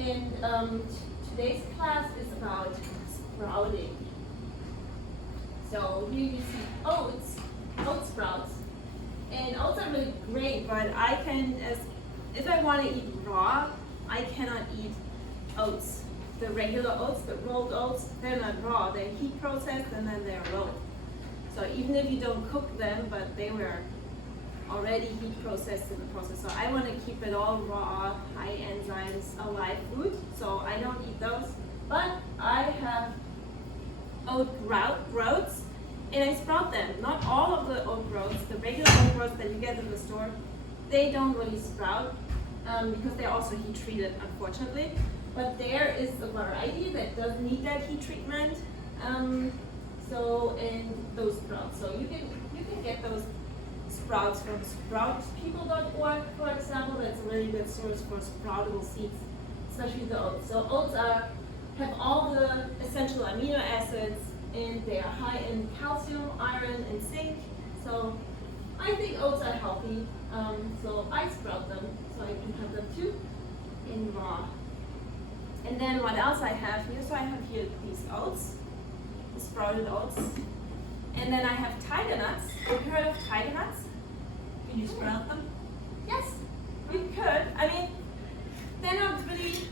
And today's class is about sprouting. So here you see oats, oat sprouts. And oats are really great, but if I want to eat raw, I cannot eat oats. The regular oats, the rolled oats, they're not raw. They're heat processed and then they're rolled. So even if you don't cook them, but they were already heat processed in the process. So I want to keep it all raw, high enzymes, alive food. So I don't eat those. But I have oat groats and I sprout them. Not all of the oat groats, the regular oat groats that you get in the store, they don't really sprout because they're also heat treated, unfortunately. But there is a variety that doesn't need that heat treatment. And those sprouts. So you can get those sprouts from sproutpeople.org, for example. That's a really good source for sproutable seeds, especially the oats. So oats have all the essential amino acids, and they are high in calcium, iron, and zinc. So I think oats are healthy. So I sprout them, so I can have them too in raw. And then what else I have here? So I have here these oats, the sprouted oats. And then I have tiger nuts. Have you heard of tiger nuts? Can you sprout them? Yes, you could. I mean, they're not really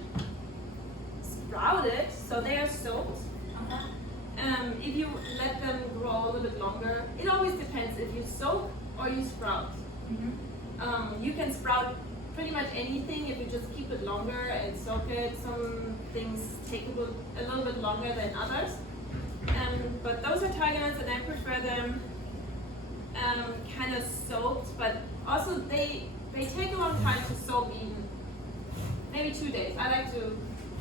sprouted, so they are soaked. If you let them grow a little bit longer, it always depends if you soak or you sprout. You can sprout pretty much anything if you just keep it longer and soak it. Some things take a little bit longer than others. But those are tiger nuts, and I prefer them kind of soaked, but also they take a long time to soak, even maybe 2 days. I like to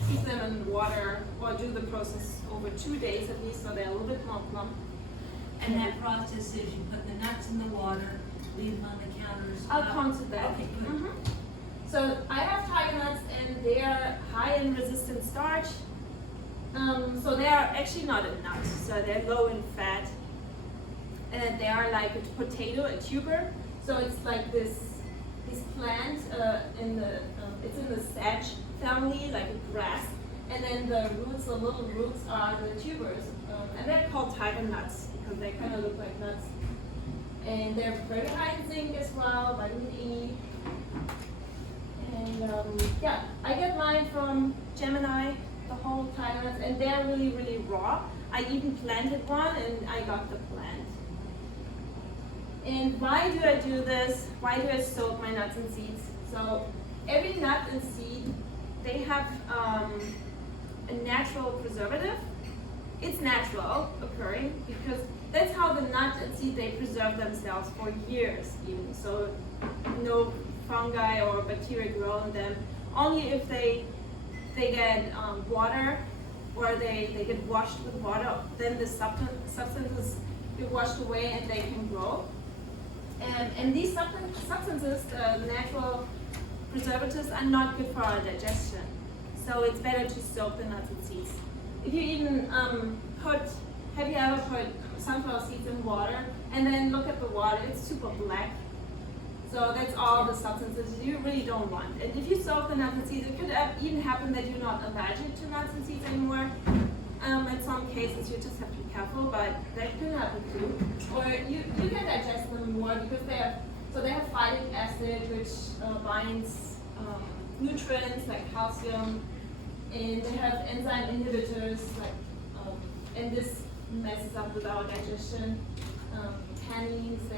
keep them in water or do the process over 2 days at least, so they're a little bit more plump. And that process is you put the nuts in the water, leave them on the counters. I'll come to that. Okay, good. So I have tiger nuts, and they are high in resistant starch. So they are actually not a nut, so they're low in fat. And they are like a potato, a tuber. So it's like this plant it's in the sage family, like a grass. And then the roots, the little roots are the tubers. And they're called tiger nuts because they kind of look like nuts. And they're very high in zinc as well, vitamin E. And yeah, I get mine from Gemini, the whole tiger nuts, and they're really, really raw. I even planted one and I got the plant. And why do I do this? Why do I soak my nuts and seeds? So every nut and seed, they have a natural preservative. It's natural occurring because that's how the nut and seed, they preserve themselves for years even. So no fungi or bacteria grow in them. Only if they get water or they get washed with water, then the substances get washed away and they can grow. And these substances, the natural preservatives, are not good for our digestion. So it's better to soak the nuts and seeds. If you even have you ever put sunflower seeds in water and then look at the water, it's super black. So that's all the substances you really don't want. And if you soak the nuts and seeds, it could even happen that you're not allergic to nuts and seeds anymore. In some cases, you just have to be careful, but that could happen too. Or you can digest them more because they have phytic acid, which binds nutrients like calcium, and they have enzyme inhibitors and this messes up with our digestion. Tannins,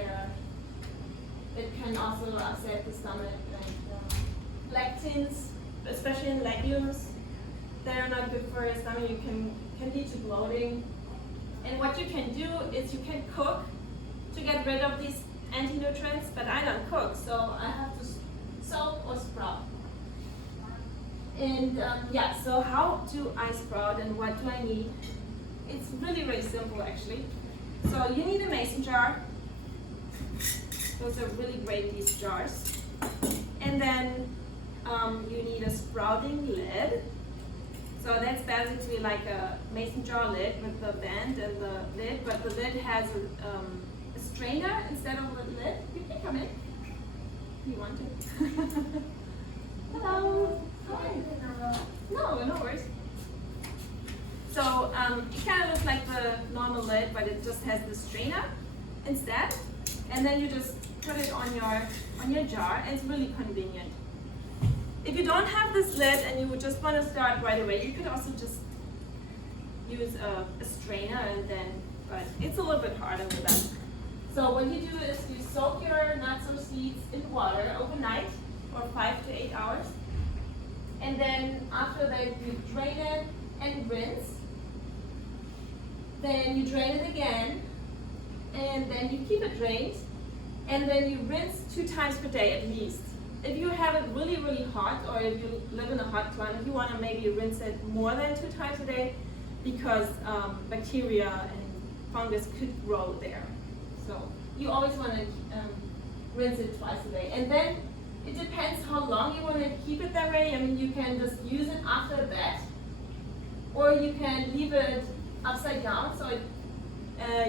it can also upset the stomach. And lectins, especially in legumes, they're not good for your stomach. You can lead to bloating. And what you can do is you can cook to get rid of these anti-nutrients, but I don't cook, so I have to soak or sprout. And yeah, so how do I sprout and what do I need? It's really, really simple actually. So you need a mason jar. Those are really great, these jars. And then you need a sprouting lid. So that's basically like a mason jar lid with the bend and the lid, but the lid has a strainer instead of a lid. You can come in if you want to. Hello. Hi. So it kind of looks like the normal lid, but it just has the strainer instead. And then you just put it on your jar, and it's really convenient. If you don't have this lid and you would just want to start right away, you could also just use a strainer, and then, but it's a little bit harder with that. So what you do is you soak your nuts or seeds in water overnight for 5 to 8 hours. And then after that you drain it and rinse. Then you drain it again, and then you keep it drained, and then you rinse 2 times per day at least. If you have it really, really hot, or if you live in a hot climate, you want to maybe rinse it more than 2 times a day, because bacteria and fungus could grow there. So you always want to rinse it twice a day. And then it depends how long you want to keep it that way. I mean, you can just use it after that, or you can leave it upside down, so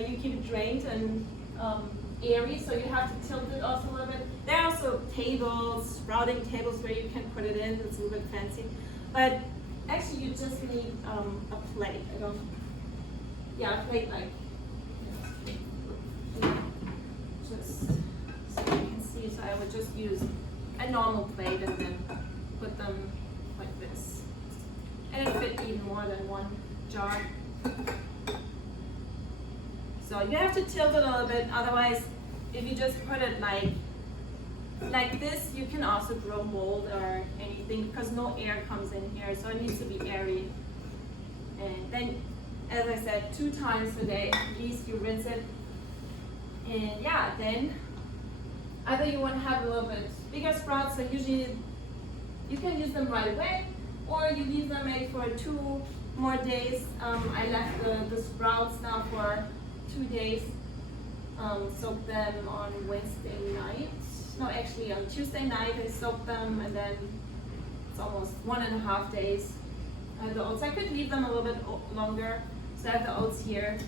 you keep it drained and airy, so you have to tilt it also a little bit. There are also tables, sprouting tables where you can put it in. It's a little bit fancy, but actually you just need a plate. A plate like, just so you can see. So I would just use a normal plate and then put them like this, and it fit even more than one jar. So you have to tilt it a little bit, otherwise if you just put it like this, you can also grow mold or anything, because no air comes in here, so it needs to be airy. And then, as I said, 2 times a day at least you rinse it. And yeah, then either you want to have a little bit bigger sprouts, so usually you can use them right away, or you leave them maybe for 2 more days. I left the sprouts now for 2 days. Soaked them on Wednesday night. No, actually on Tuesday night I soaked them, and then it's almost 1.5 days. The oats, I could leave them a little bit longer. So I have the oats here.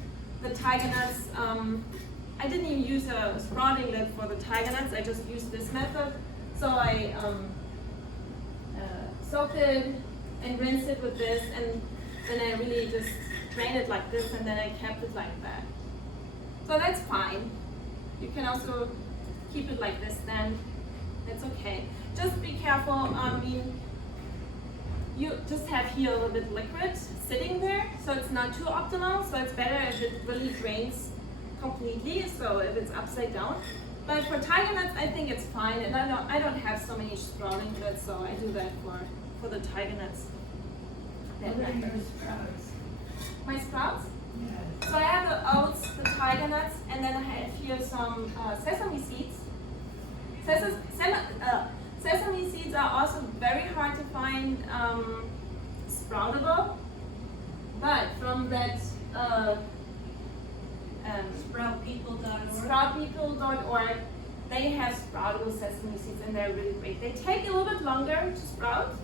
The tiger nuts, I didn't even use a sprouting lid for the tiger nuts. I just used this method. So I soaked it and rinsed it with this, and then I really just drained it like this, and then I kept it like that. So that's fine. You can also keep it like this then. That's okay. Just be careful. I mean, you just have here a little bit liquid sitting there, so it's not too optimal. So it's better if it really drains completely, so if it's upside down. But for tiger nuts, I think it's fine, and I don't have so many sprouting lids, so I do that for the tiger nuts. What are your sprouts? My sprouts? Yes. So I have the oats, the tiger nuts, and then I have here some sesame seeds. Sesame seeds are also very hard to find sproutable, but from that sproutpeople.org, they have sproutable sesame seeds, and they're really great. They take a little bit longer to sprout,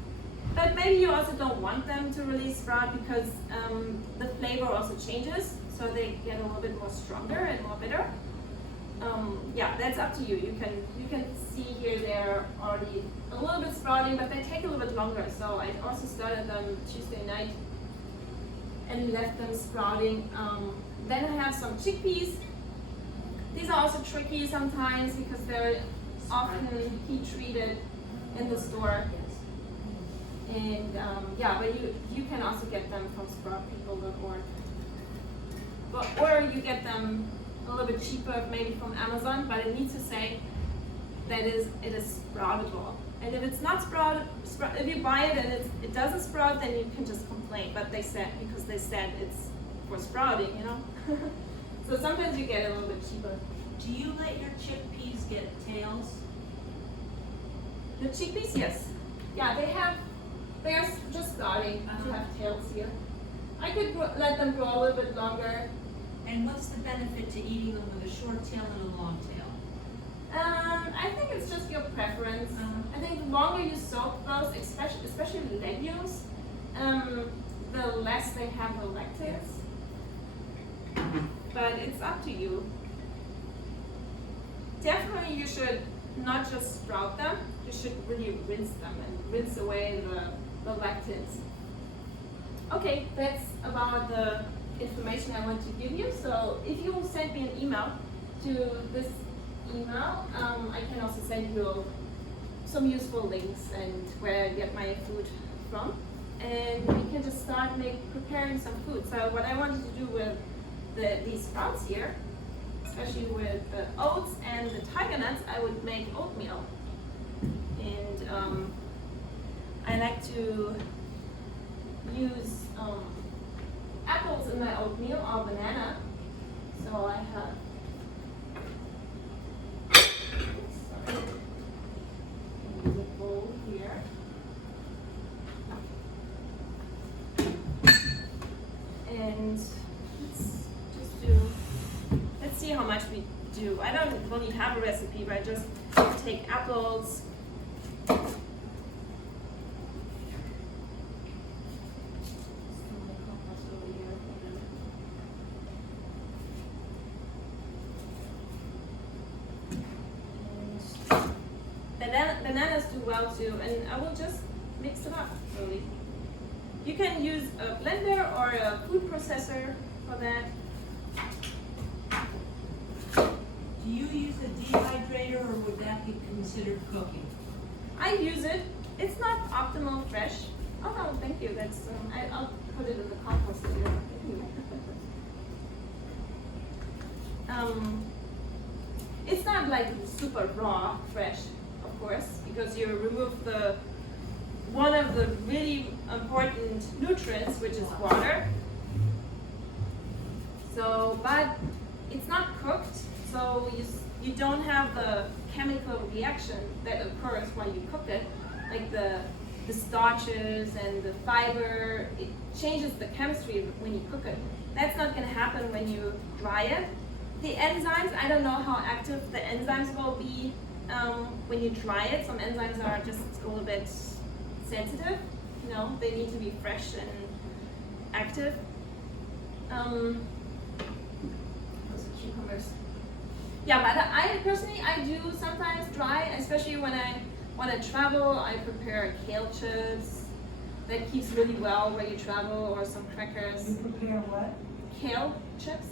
but maybe you also don't want them to really sprout, because the flavor also changes, so they get a little bit more stronger and more bitter. Yeah, that's up to you. You can see here they're already a little bit sprouting, but they take a little bit longer. So I also started them Tuesday night and left them sprouting. Then I have some chickpeas. These are also tricky sometimes because they're often heat treated in the store. And yeah, but you can also get them from sproutpeople.org. Or you get them a little bit cheaper, maybe from Amazon, but it needs to say that it is sproutable. And if it's not sprouted, if you buy it and it doesn't sprout, then you can just complain. But they said it's for sprouting, you know. So sometimes you get it a little bit cheaper. Do you let your chickpeas get tails? The chickpeas, yes. Yeah, they're just starting to have tails here. I could let them grow a little bit longer. And what's the benefit to eating them with a short tail and a long tail? I think it's just your preference. I think the longer you soak those, especially legumes, the less they have the lactase. But it's up to you. Definitely you should not just sprout them, you should really rinse them and rinse away the lactase. Okay, that's about the information I want to give you. So if you send me an email to this email, I can also send you some useful links and where I get my food from. And we can just start preparing some food. So what I wanted to do with these sprouts here, especially with the oats and the tiger nuts, I would make oatmeal. And I like to use apples in my oatmeal or banana. So I have use a bowl here. And let's see how much we do. I don't really have a recipe, but I just take apples. Bananas do well too, and I will just mix it up really. You can use a blender or a food processor for that. Do you use a dehydrator or would that be considered cooking? I use it. It's not optimal fresh. Oh no, thank you. That's I'll put it in the compost later. It's not like super raw fresh, of course, because you remove one of the really important nutrients, which is water. So, but it's not cooked, so you don't have the chemical reaction that occurs while you cook it, like the starches and the fiber. It changes the chemistry when you cook it. That's not going to happen when you dry it. The enzymes, I don't know how active the enzymes will be when you dry it. Some enzymes are just a little bit sensitive, you know, they need to be fresh and active. Those are cucumbers. Yeah, but I personally, I do sometimes dry, especially when I want to travel. I prepare kale chips. That keeps really well when you travel, or some crackers. You prepare what? Kale chips.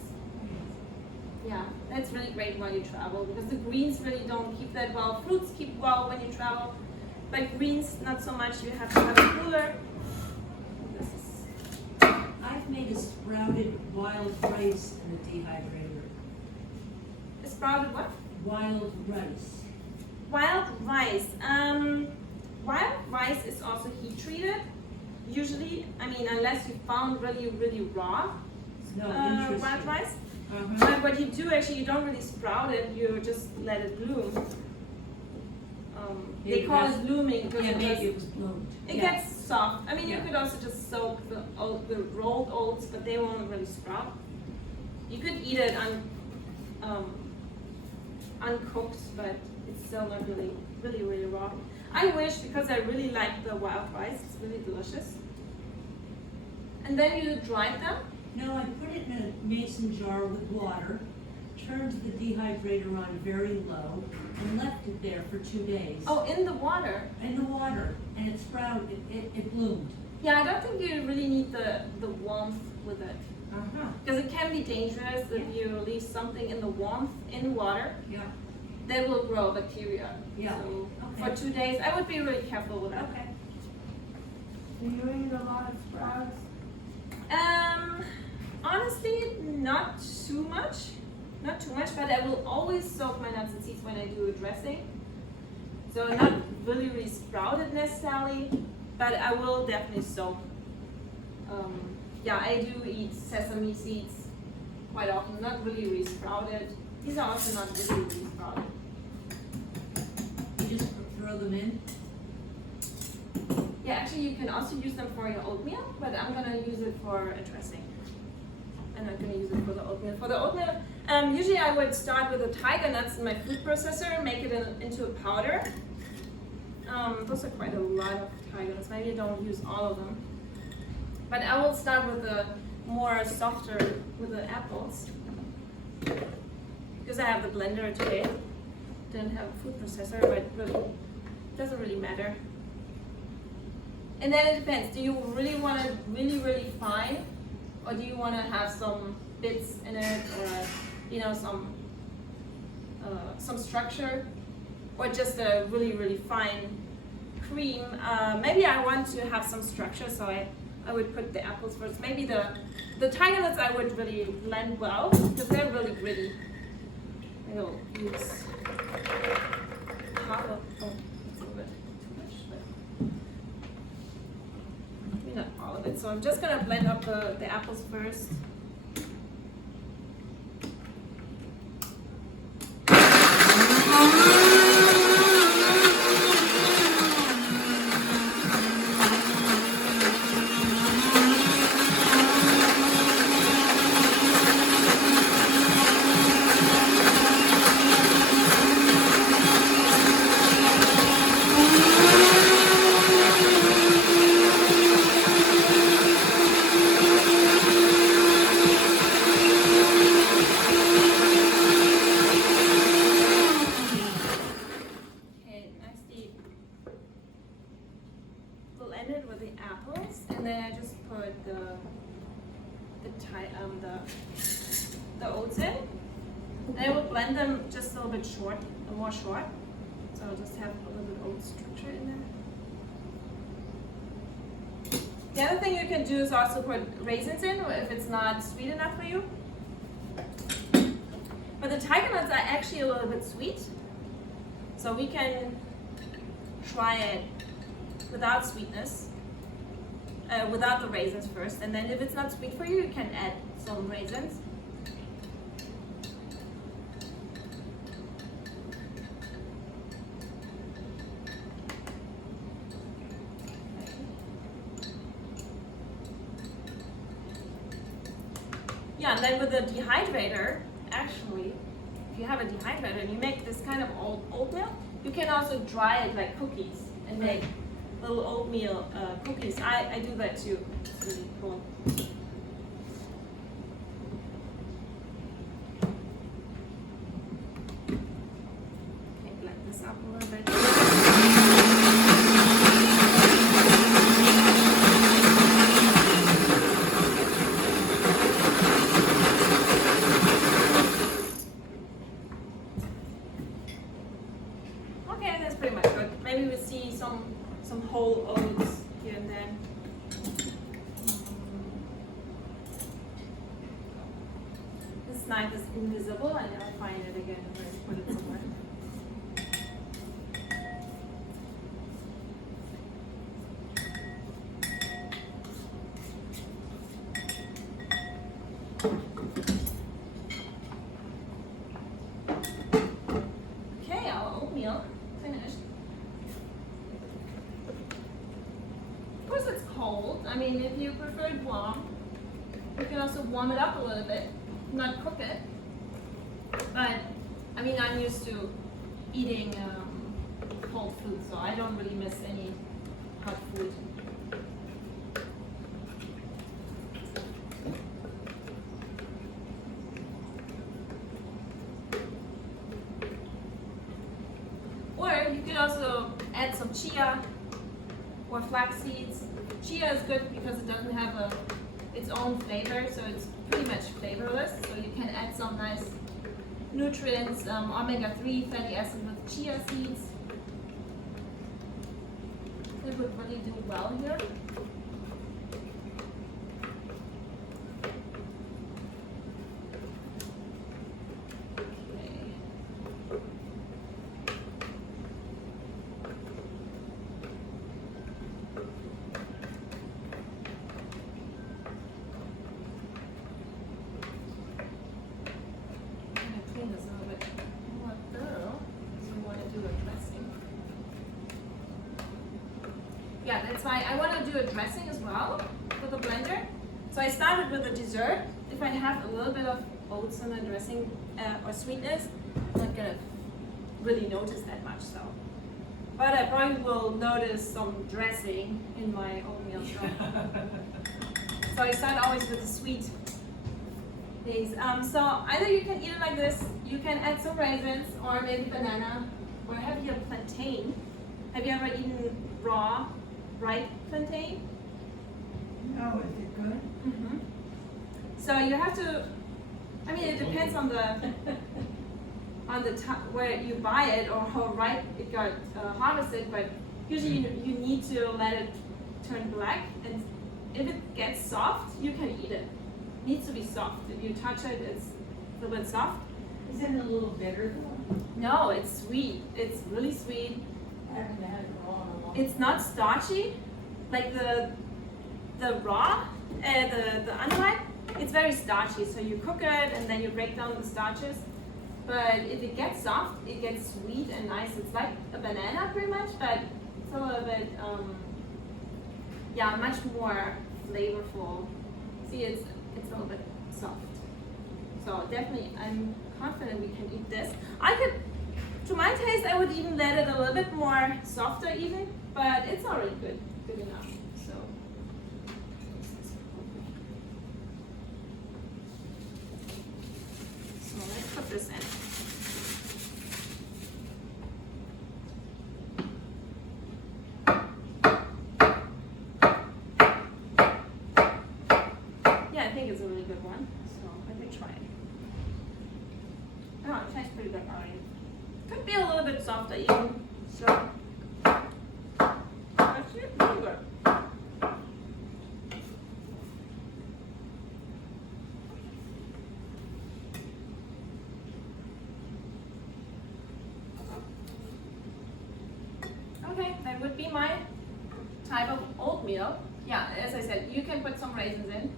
Yeah, that's really great while you travel because the greens really don't keep that well. Fruits keep well when you travel, but greens not so much. You have to have a cooler. This is I've made a sprouted wild rice in a dehydrator. a sprouted what? Wild rice. Wild rice. Wild rice is also heat treated. Usually, I mean, unless you found really, really raw No, wild interesting. rice. Uh-huh. But what you do actually, you don't really sprout it. You just let it bloom. They It call has- it blooming because Yeah, it maybe just it was bloomed. it Yeah. gets soft. I mean, Yeah. you could also just soak the rolled oats, but they won't really sprout. You could eat it uncooked, but it's still not really, really, really raw. I wish, because I really like the wild rice. It's really delicious. And then you dried them. No, I put it in a mason jar with water, turned the dehydrator on very low, and left it there for 2 days. Oh, in the water. In the water, and it sprouted, it bloomed. Yeah, I don't think you really need the warmth with it. Uh-huh. Because it can be dangerous if you leave something in the warmth in water. Yeah, They will grow bacteria. Yeah. So Okay. for 2 days, I would be really careful with that. okay. Do you eat a lot of sprouts? Honestly, not too much. Not too much, but I will always soak my nuts and seeds when I do a dressing. So not really sprouted necessarily, but I will definitely soak. Yeah, I do eat sesame seeds quite often, not really sprouted. These are also not really sprouted. You just throw them in? Yeah, actually you can also use them for your oatmeal, but I'm gonna use it for a dressing. I'm not gonna use it for the oatmeal. For the oatmeal, usually I would start with the tiger nuts in my food processor, make it into a powder. Those are quite a lot of tiger nuts. Maybe I don't use all of them. But I will start with the more softer, with the apples. Because I have the blender today. Didn't have a food processor, but really, doesn't really matter. And then it depends. Do you really want it really, really fine? Or do you want to have some bits in it, or you know, some structure, or just a really, really fine cream? Maybe I want to have some structure, so I would put the apples first. Maybe the tiger nuts I would really blend well because they're really gritty. I'll use half of, oh, it's a little bit too much, but maybe not all of it. So I'm just gonna blend up the apples first. Blended with the apples, and then I just put the oats in, and I will blend them just a little bit more short. So I'll just have a little bit of oat structure in there. The other thing you can do is also put raisins in, if it's not sweet enough for you. But the tiger nuts are actually a little bit sweet, so we can try it without sweetness, without the raisins first, and then if it's not sweet for you, you can add some raisins. Yeah, and then with the dehydrator, actually, if you have a dehydrator and you make this kind of oatmeal, you can also dry it like cookies and make little oatmeal cookies. I do that too. It's really cool. Okay, blend this up a little bit. Okay, that's pretty much good. Maybe we see some whole oats here and there. This knife is invisible. I never find it again. I'm going to put it somewhere. Okay, our oatmeal finished. Of course it's cold. I mean, if you prefer it warm, you can also warm it up a little bit, not cook it. But, I mean, I'm used to eating cold food, so I don't really miss any hot food. Or you can also add some chia or flax seeds. Chia is good because it doesn't have its own flavor, so it's pretty much flavorless. So you can add some nice nutrients, omega-3 fatty acid with chia seeds. It would really do well here. Yeah, that's why I want to do a dressing as well for the blender. So I started with a dessert. If I have a little bit of oats in the dressing or sweetness, I'm not going to really notice that much. So, but I probably will notice some dressing in my oatmeal. So I start always with the sweet things. So either you can eat it like this, you can add some raisins or maybe banana, or have your plantain. Have you ever eaten raw ripe plantain. No, is it good? Mm-hmm. So you have to. I mean, it depends on the where you buy it or how ripe it got harvested. But usually you need to let it turn black, and if it gets soft, you can eat it. It needs to be soft. If you touch it, it's a little bit soft. Isn't it a little bitter though? No, it's sweet. It's really sweet. I haven't had it raw in a long It's not starchy, like the raw, the unripe. It's very starchy. So you cook it and then you break down the starches. But if it gets soft, it gets sweet and nice. It's like a banana pretty much, but it's a little bit, yeah, much more flavorful. See, it's a little bit soft. So definitely, I'm confident we can eat this. To my taste, I would even let it a little bit more softer even, but it's already good enough. So. So let's put this in. Yeah, I think it's a really good one. So let me try it. Oh, it tastes pretty good already. Could be a little bit softer even. So actually pretty good. Okay, that would be my type of oatmeal. Yeah, as I said, you can put some raisins in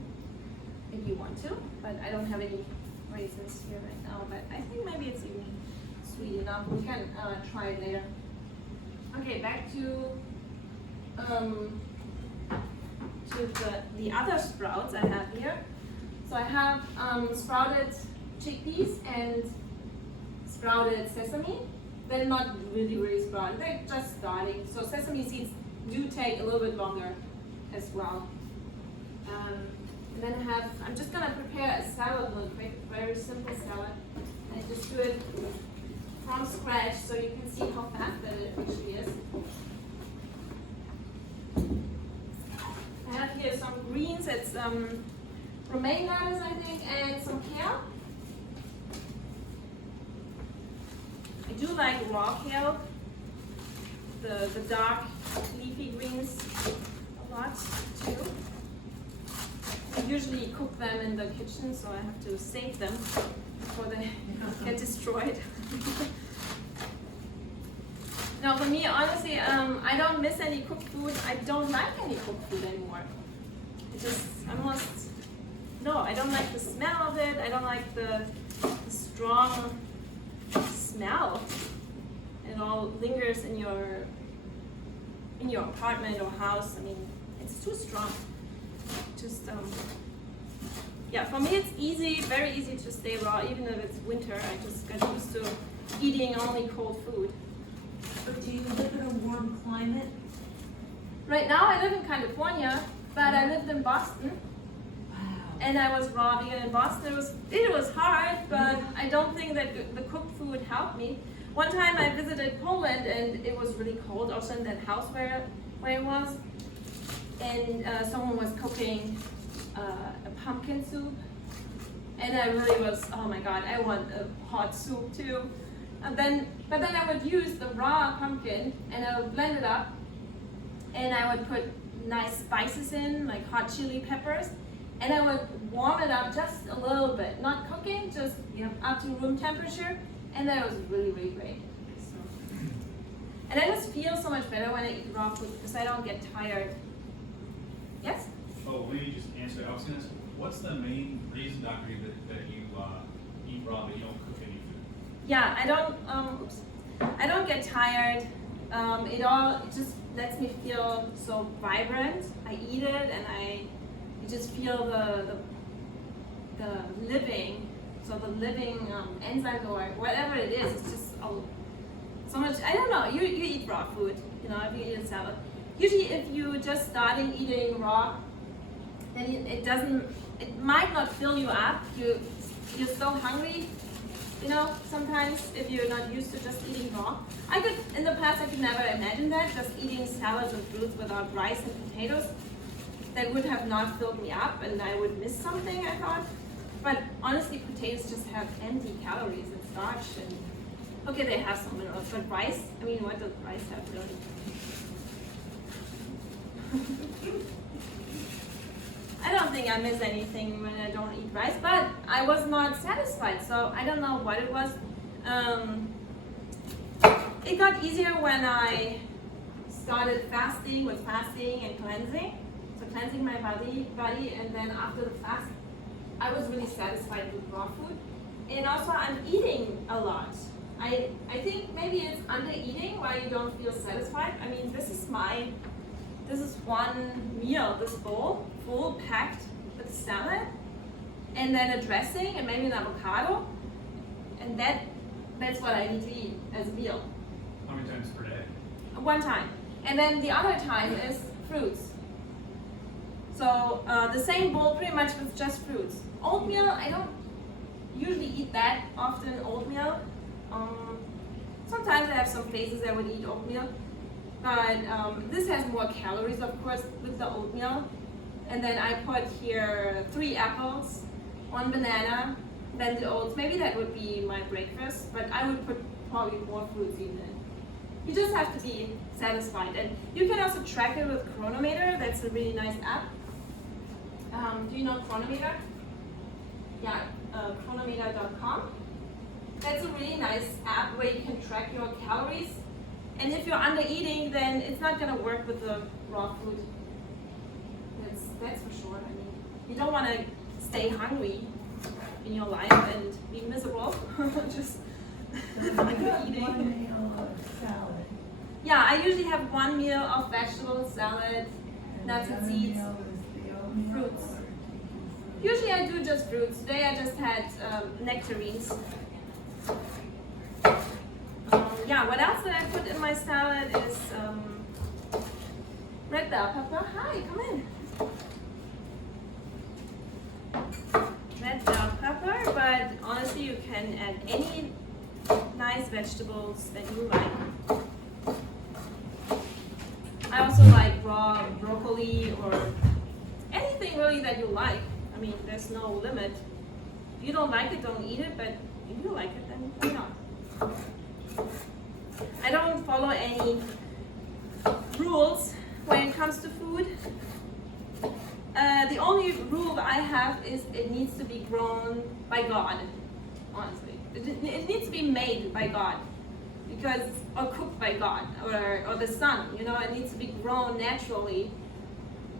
if you want to, but I don't have any raisins here right now, but I think maybe it's even sweet enough. We can try it later. Okay, back to the other sprouts I have here. So I have sprouted chickpeas and sprouted sesame. They're not really sprouted, they're just starting. So sesame seeds do take a little bit longer as well. And then I'm just gonna prepare a salad real quick, very simple salad. And I just do it from scratch so you can see how fast that it actually is. I have here some greens, it's romaine lettuce I think, and some kale. I do like raw kale, the dark leafy greens a lot too. I usually cook them in the kitchen, so I have to save them before they get destroyed. No, for me, honestly, I don't miss any cooked food. I don't like any cooked food anymore. I don't like the smell of it. I don't like the strong smell. It all lingers in your apartment or house. I mean, it's too strong. Yeah, for me it's easy, very easy to stay raw, even if it's winter. I just got used to eating only cold food. But do you live in a warm climate? Right now I live in California, but I lived in Boston. Wow. And I was raw vegan in Boston. It was hard, but I don't think that the cooked food helped me. One time I visited Poland and it was really cold, also in that house where it was. And someone was cooking a pumpkin soup. And I really was, oh my God, I want a hot soup too. But then I would use the raw pumpkin and I would blend it up. And I would put nice spices in, like hot chili peppers. And I would warm it up just a little bit, not cooking, just up to room temperature. And that was really great. So. And I just feel so much better when I eat raw food because I don't get tired. Yes? Oh, maybe you just answer. I was going to ask, what's the main reason, Dr. that you eat raw, that you don't cook any food? Yeah, I don't get tired. It just lets me feel so vibrant. I eat it and you just feel the living, so the living enzymes or whatever it is. It's just so much. I don't know. You eat raw food, if you eat a salad. Usually, if you just starting eating raw, then it might not fill you up. You're so hungry, You know, sometimes if you're not used to just eating raw. In the past I could never imagine that, just eating salads and fruits without rice and potatoes. That would have not filled me up and I would miss something, I thought. But honestly, potatoes just have empty calories and starch and, okay, they have some minerals, but rice, I mean, what does rice have really? I don't think I miss anything when I don't eat rice, but I was not satisfied, so I don't know what it was. It got easier when I started fasting and cleansing. So cleansing my body, and then after the fast, I was really satisfied with raw food. And also I'm eating a lot. I think maybe it's under eating why you don't feel satisfied. I mean, this is one meal, this bowl, full packed with salad, and then a dressing and maybe an avocado. And that's what I need to eat as a meal. How many times per day? One time. And then the other time is fruits. So the same bowl pretty much with just fruits. Oatmeal, I don't usually eat that often, oatmeal. Sometimes I have some phases I would eat oatmeal. But this has more calories, of course, with the oatmeal. And then I put here 3 apples, 1 banana, then the oats. Maybe that would be my breakfast, but I would put probably more fruits even in. You just have to be satisfied. And you can also track it with Chronometer. That's a really nice app. Do you know Chronometer? Yeah, chronometer.com. That's a really nice app where you can track your calories. And if you're under eating, then it's not gonna work with the raw food. That's for sure. I mean, you don't want to stay hungry in your life and be miserable. Just like eating. One meal of salad. Yeah, I usually have 1 meal of vegetables, salad, nuts the and other seeds. meal is the oatmeal Fruits. or do you do Usually I do just fruits. Today I just had nectarines. Yeah, what else did I put in my salad is red bell pepper. Hi, come in. Red bell pepper, but honestly you can add any nice vegetables that you like. I also like raw broccoli or anything really that you like. I mean, there's no limit. If you don't like it, don't eat it, but if you like it, then why not? I don't follow any rules when it comes to food. The only rule I have is it needs to be grown by God, honestly. It needs to be made by God, or cooked by God, or the sun, you know, it needs to be grown naturally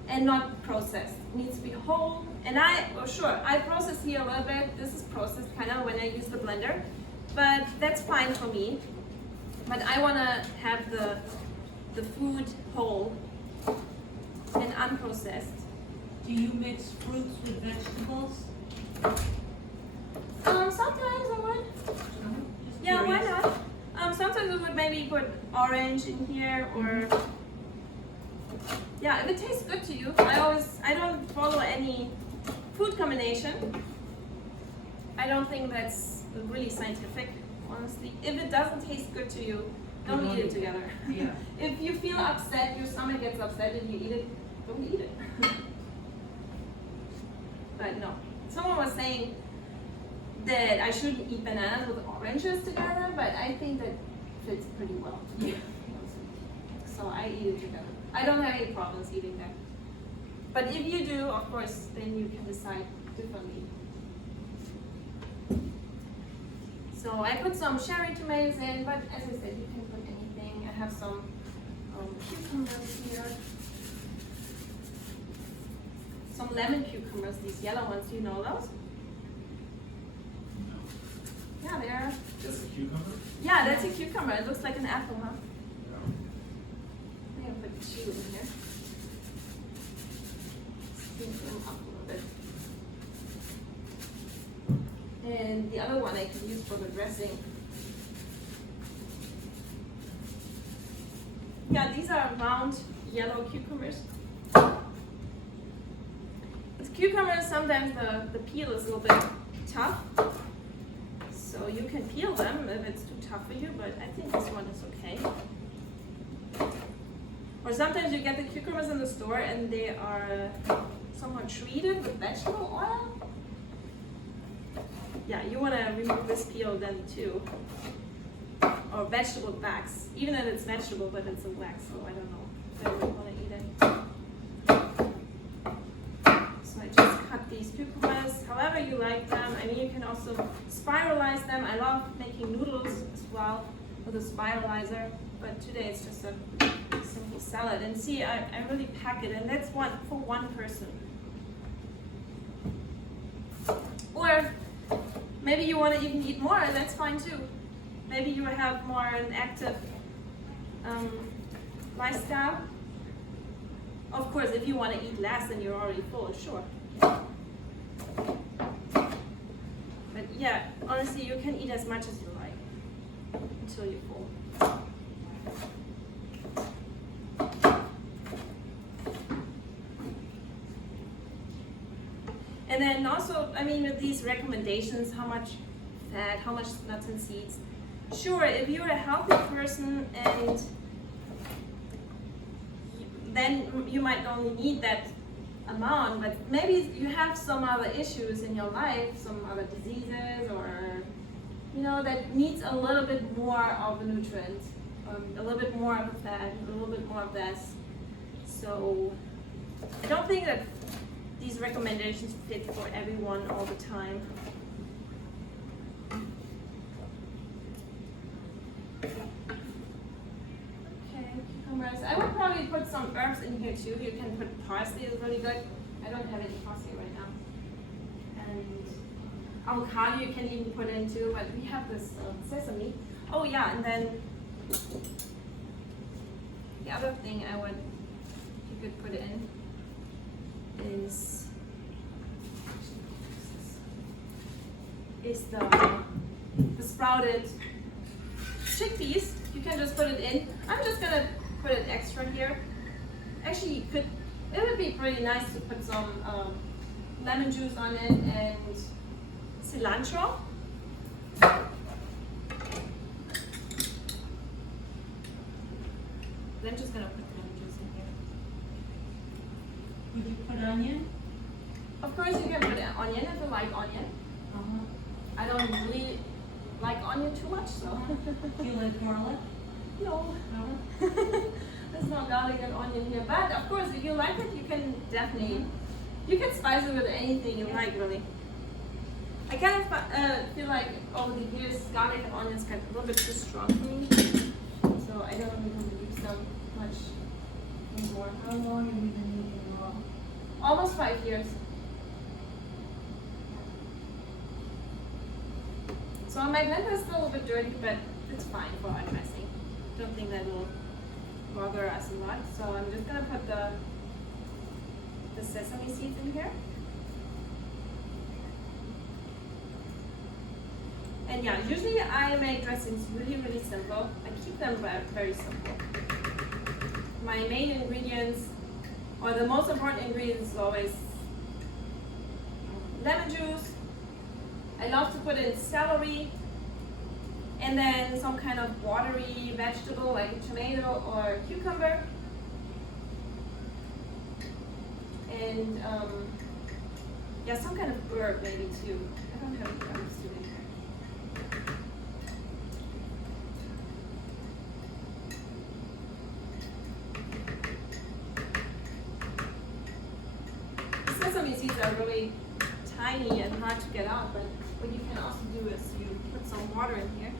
and not processed. It needs to be whole. And I process here a little bit. This is processed kind of when I use the blender, but that's fine for me. But I want to have the food whole and unprocessed. Do you mix fruits with vegetables? Sometimes I would. Just Yeah, why curious. not? Sometimes I would maybe put orange in here, or yeah, if it tastes good to you. I don't follow any food combination. I don't think that's really scientific, honestly. If it doesn't taste good to you, don't eat it together. Yeah. If you feel upset, your stomach gets upset and you eat it, don't eat it. But no. Someone was saying that I shouldn't eat bananas with oranges together, but I think that fits pretty well. Yeah. So I eat it together. I don't have any problems eating that. But if you do, of course, then you can decide differently. So I put some cherry tomatoes in, but as I said, you can put anything. I have some cucumbers here. Some lemon cucumbers, these yellow ones, do you know those? No. Yeah, they're, Just a cucumber? yeah, that's a cucumber. It looks like an apple, huh? No. I'm gonna put 2 in here. Steam them up a little bit. And the other one I can use for the dressing. Yeah, these are round yellow cucumbers. With cucumbers, sometimes the peel is a little bit tough. So so you can peel them if it's too tough for you, but I think this one is okay. Or sometimes you get the cucumbers in the store and they are somewhat treated with vegetable oil. Yeah, you want to remove this peel then too. Or vegetable wax, even if it's vegetable, but it's a wax, so I don't know if I would want to eat it. So I just cut these cucumbers however you like them. I mean, you can also spiralize them. I love making noodles as well with a spiralizer, but today it's just a simple salad. And see, I really pack it, and that's for one person. Or maybe you want to even eat more, that's fine too. Maybe you have more an active lifestyle. Of course, if you want to eat less and you're already full, sure. But yeah, honestly, you can eat as much as you like until you're full. And then also, I mean, with these recommendations, how much fat, how much nuts and seeds. Sure, if you're a healthy person and then you might only need that amount, but maybe you have some other issues in your life, some other diseases, or you know, that needs a little bit more of a nutrient, a little bit more of a fat, a little bit more of this. So I don't think that these recommendations fit for everyone all the time. Okay, cucumbers. I would probably put some herbs in here too. You can put parsley, is really good. I don't have any parsley right now. And avocado you can even put in too, but we have this sesame. Oh yeah, and then the other thing you could put in is the sprouted chickpeas. You can just put it in. I'm just gonna put it extra here. Actually, it would be pretty nice to put some lemon juice on it and cilantro. I'm just gonna put lemon juice in here. Would you put onion? Of course, you can put onion if you like onion. I don't really like onion too much, so. Do you like garlic? No. No? There's no garlic and onion here, but of course, if you like it, you can definitely, you can spice it with anything you like, really. I kind of feel like over the years, garlic and onions get a little bit too strong for me, so I don't really use them much anymore. How long have you been eating raw? Almost 5 years. So my blender is still a little bit dirty, but it's fine for undressing. Don't think that will bother us a lot. So I'm just gonna put the sesame seeds in here. And yeah, usually I make dressings really, really simple. I keep them very simple. My main ingredients, or the most important ingredients, is always lemon juice. I love to put in celery, and then some kind of watery vegetable like a tomato or a cucumber. And yeah, some kind of herb maybe too. I don't have any herbs today. The sesame seeds are really tiny and hard to get out, but what you can also do is you put some water in here.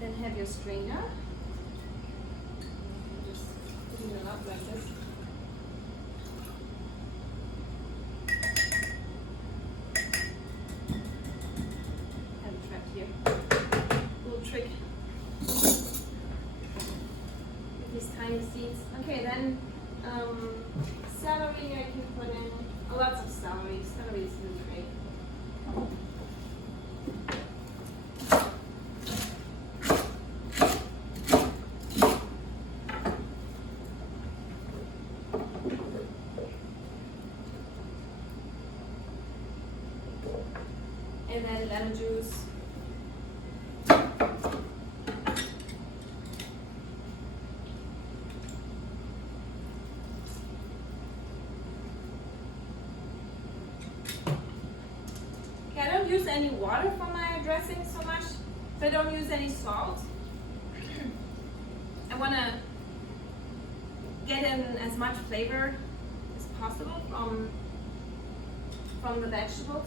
Then have your strainer. Just clean it up like this. Have it trapped here. Little trick. With these tiny seeds. Okay, then celery I can put in. Lots of celery. Celery is really great. lemon juice. Okay, I don't use any water for my dressing so much. So I don't use any salt. I want to get in as much flavor as possible from the vegetables.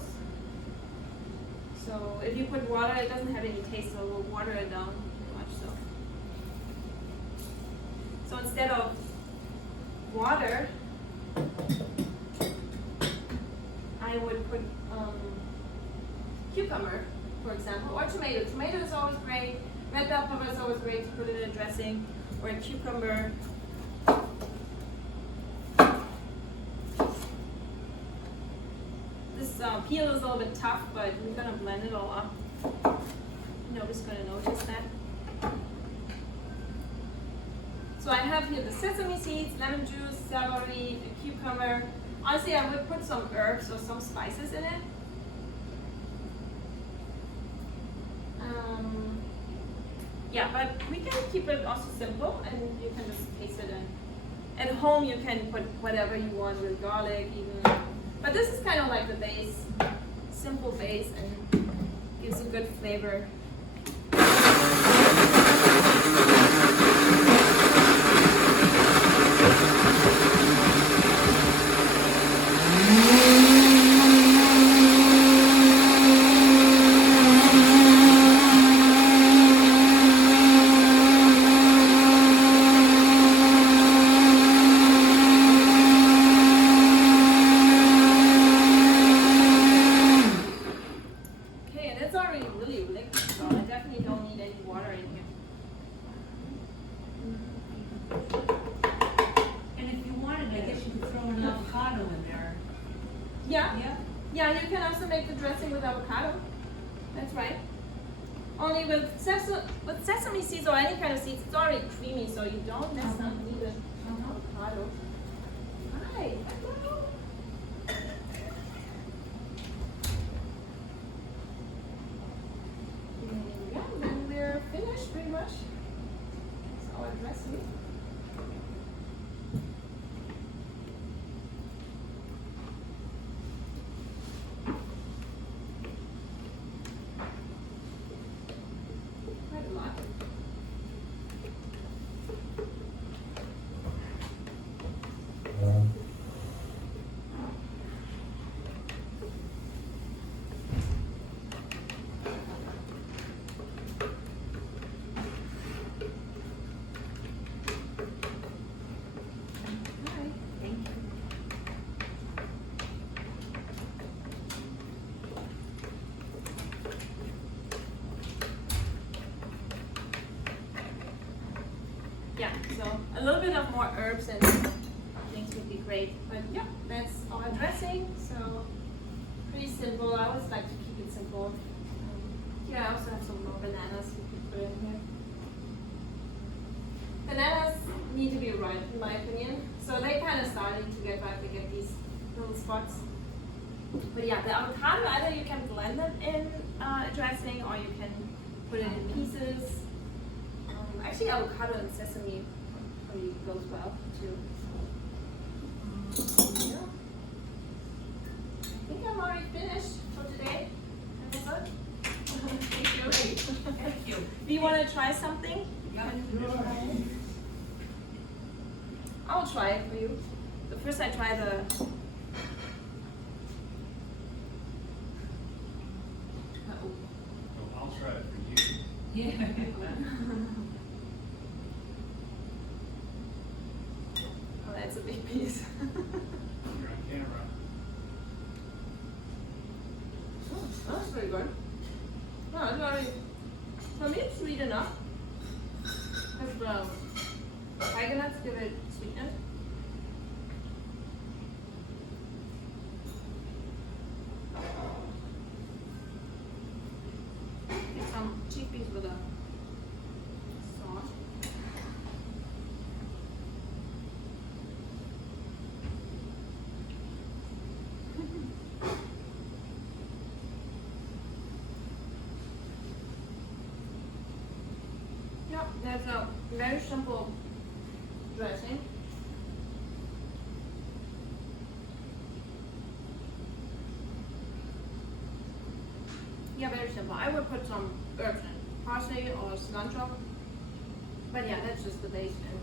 So if you put water, it doesn't have any taste, so we'll water it down too much. So instead of water, I would put cucumber, for example, or tomato. Tomato is always great. Red bell pepper is always great to put in a dressing, or a cucumber. This peel is a little bit tough, but we're gonna blend it all up. Nobody's gonna notice that. So I have here the sesame seeds, lemon juice, celery, a cucumber. Honestly, I would put some herbs or some spices in it. Yeah, but we can keep it also simple, and you can just taste it in. At home, you can put whatever you want with garlic, even. But this is kind of like the base, simple base, and gives a good flavor. Yeah, you can also make the dressing with avocado. That's right. Only with sesame seeds or any kind of seeds, it's already creamy, so you don't necessarily need an avocado. Hi. Hello. Yeah, then we're finished pretty much. That's our dressing. Yeah, so a little bit of more herbs and things would be great. But yeah, that's our dressing. So pretty simple. I always like to keep it simple. Here I also have some more bananas we could put in here. Bananas need to be ripe, in my opinion. So they kind of starting to get ripe. They get these little spots. But yeah, the avocado, either you can blend it in a dressing or you can put it in pieces. Actually, avocado and sesame really goes well too. Yeah. I think I'm already finished for today. Thank you. Thank you. Do you want to try something? I'll try it for you. But first, I try the. I'll try it for you. Yeah. Oh, that's a big piece. You're on camera. Oh, that's pretty good. No, it's very. For me, it's sweet enough. Because the tiger nuts give it sweetness. Get some chickpeas with a sauce. There's a very simple dressing. Yeah, very simple. I would put some herbs in, parsley or cilantro. But yeah, that's just the base. And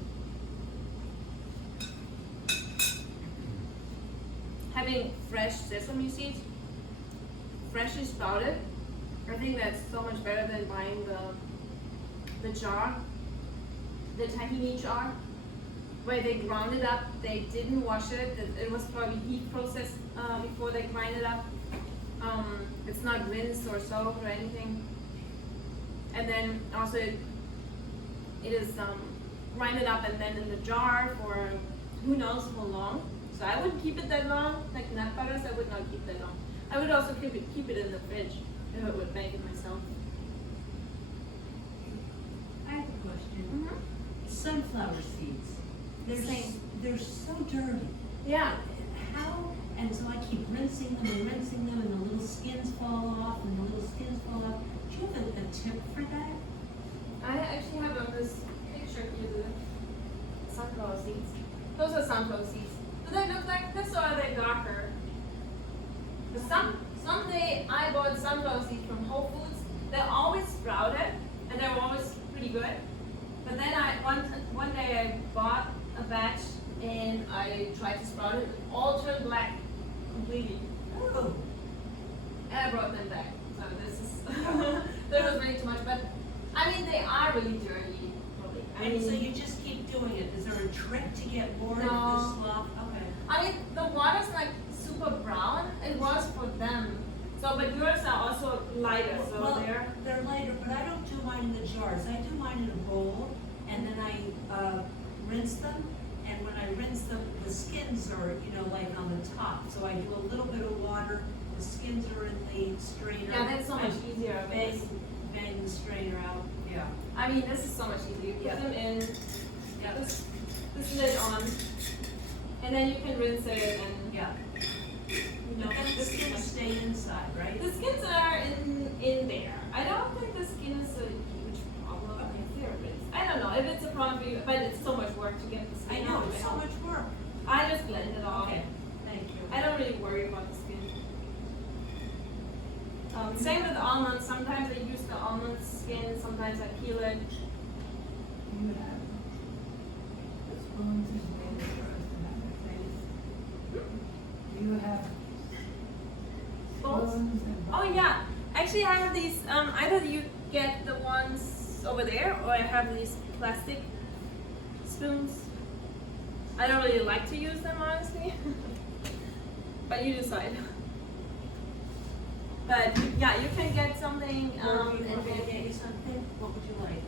having fresh sesame seeds, freshly sprouted, I think that's so much better than buying the jar, the tahini jar, where they ground it up. They didn't wash it. It was probably heat processed before they grind it up. It's not rinsed or soaked or anything. And then also it is grinded up and then in the jar for who knows how long. So I wouldn't keep it that long. Like nut butters, I would not keep that long. I would also keep it in the fridge if I would make it myself. I have a question. Sunflower seeds. Same. They're so dirty. Yeah. How, and so I keep rinsing them and the little skins fall off Do you have a tip for that? I actually have on this picture here the sunflower seeds. Those are sunflower seeds. Do they look like this or are they darker? Someday I bought sunflower seeds from Whole Foods. They're always sprouted and they're always pretty good. But then one day I bought a batch and I tried to sprout it. It all turned black completely. Oh. And I brought them back. So this is that was really too much. But I mean they are really dirty. Probably. And so you just keep doing it. Is there a trick to get more of No. this slop? Okay. I mean, the water's like super brown. It was for them. So, but yours are also lighter, so Well, they're lighter, but I don't do mine in the jars. I do mine in a bowl, and then I rinse them. And when I rinse them, the skins are, like on the top. So I do a little bit of water. The skins are in the strainer. yeah, that's so much easier. Bang the strainer out. Yeah. I mean, this is so much easier. You Yeah. put them in Yeah. this lid on, and then you can rinse it and Yeah. you know. But then the this is skins much- stay inside, right? The skins are in there. I don't think the skin is a huge problem. Okay. There it is. I don't know if it's a problem for you, but it's so much work to get the I skin know, out. it's so much work. I just blend it all. Okay, thank you. I don't really worry about the skin. Same with almonds. Sometimes I use the almond skin. Sometimes I peel it. You have spoons and things for us to have a face. You have Bowls? spoons and. Oh yeah. Actually, I have these. Either you get the ones over there, or I have these plastic spoons. I don't really like to use them honestly, but you decide. But yeah, you can get something. Want me and to get you something? What would you like?